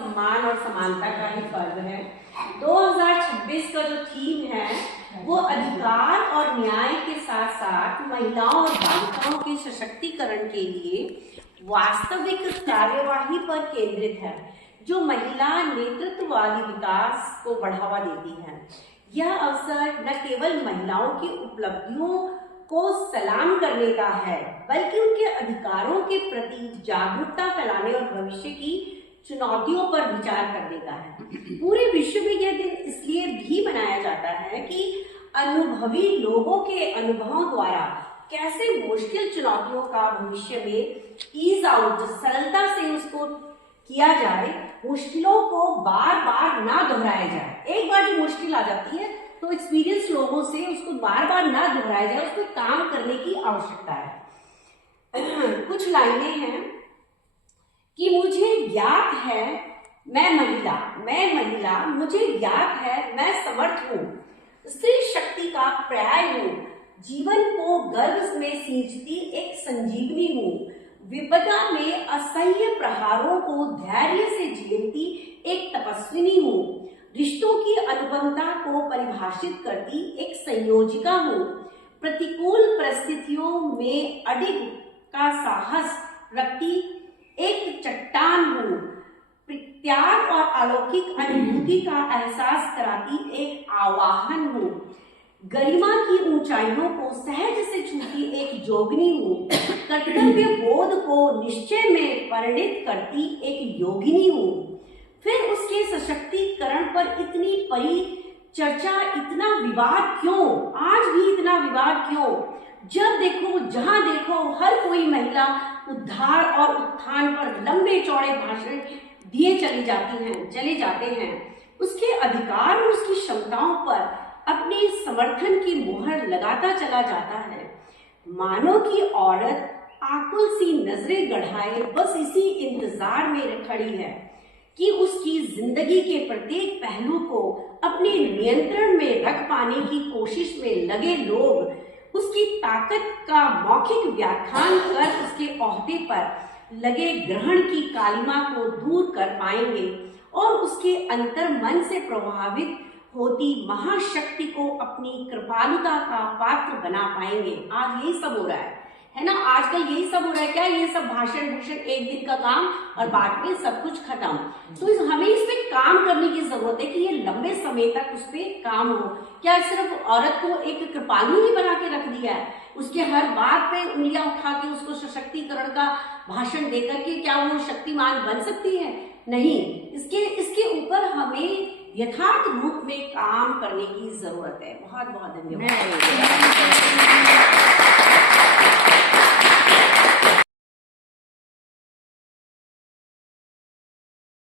सम्मान और समानता का ही पर्व है। 2026 का जो थीम है वो अधिकार और न्याय के साथ साथ महिलाओं और बालिकाओं के सशक्तिकरण के लिए वास्तविक कार्यवाही पर केंद्रित है, जो महिला नेतृत्व वाली विकास को बढ़ावा देती है। यह अवसर न केवल महिलाओं की उपलब्धियों को सलाम करने का है, बल्कि उनके अधिकारों के प्रति जागरूकता फैलाने और भविष्य की चुनौतियों पर विचार करने का है। पूरे विश्व में यह दिन इसलिए भी मनाया जाता है कि अनुभवी लोगों के अनुभवों द्वारा कैसे मुश्किल चुनौतियों का भविष्य में ईज आउट, सरलता से उसको किया जाए, मुश्किलों को बार बार ना दोहराया जाए। एक बार जो मुश्किल आ जाती है तो एक्सपीरियंस लोगों से उसको बार बार ना दोहराया जाए, उस पर काम करने की आवश्यकता है। कुछ लाइनें हैं कि मुझे ज्ञात है मैं महिला, मुझे ज्ञात है मैं समर्थ हूँ, स्त्री शक्ति का पर्याय हूँ, जीवन को गर्व में सींचती एक संजीवनी हूँ, विपदा में असह्य प्रहारों को धैर्य से झेलती एक तपस्विनी हूँ, रिश्तों की अनुपमता को परिभाषित करती एक संयोजिका हूँ, प्रतिकूल परिस्थितियों में अडिग का साहस रखती एक चट्टान हूँ, त्याग और अलौकिक अनुभूति का एहसास कराती एक आवाहन हूँ, गरिमा की ऊंचाइयों को सहज से छूती एक जोगिनी हूँ, कर्तव्य बोध को निश्चय में परिणित करती एक योगिनी हूँ। फिर उसके सशक्तिकरण पर इतनी परिचर्चा, इतना विवाद क्यों? आज भी इतना विवाद क्यों? जब देखो, जहां देखो, हर कोई महिला उद्धार और उत्थान पर लंबे चौड़े भाषण दिए चले जाते हैं। उसके अधिकार और उसकी क्षमताओं पर अपने समर्थन की मोहर लगाता चला जाता है। मानो कि औरत आकुल सी नजरें गढ़ाए बस इसी इंतजार में खड़ी है कि उसकी जिंदगी के प्रत्येक पहलू को अपने नियंत्रण में रख पाने की कोशिश में लगे लोग उसकी ताकत का मौखिक व्याख्यान कर उसके ओहदे पर लगे ग्रहण की कालिमा को दूर कर पाएंगे और उसके अंतर मन से प्रभावित होती महाशक्ति को अपनी कृपालुता का पात्र बना पाएंगे। आज यही सब हो रहा है ना? आजकल यही सब हो रहा है। क्या ये सब भाषण भूषण एक दिन का काम और बाद में सब कुछ खत्म? तो हमें इस पे काम करने की जरूरत है कि ये लंबे समय तक उस पे काम हो। क्या सिर्फ औरत को एक कृपालु ही बना के रख दिया है? उसके हर बात पे उंगलियां उठा के उसको सशक्तिकरण का भाषण देकर के क्या वो शक्तिमान बन सकती है? नहीं। इसके ऊपर हमें यथार्थ रूप में काम करने की जरूरत है। बहुत बहुत धन्यवाद।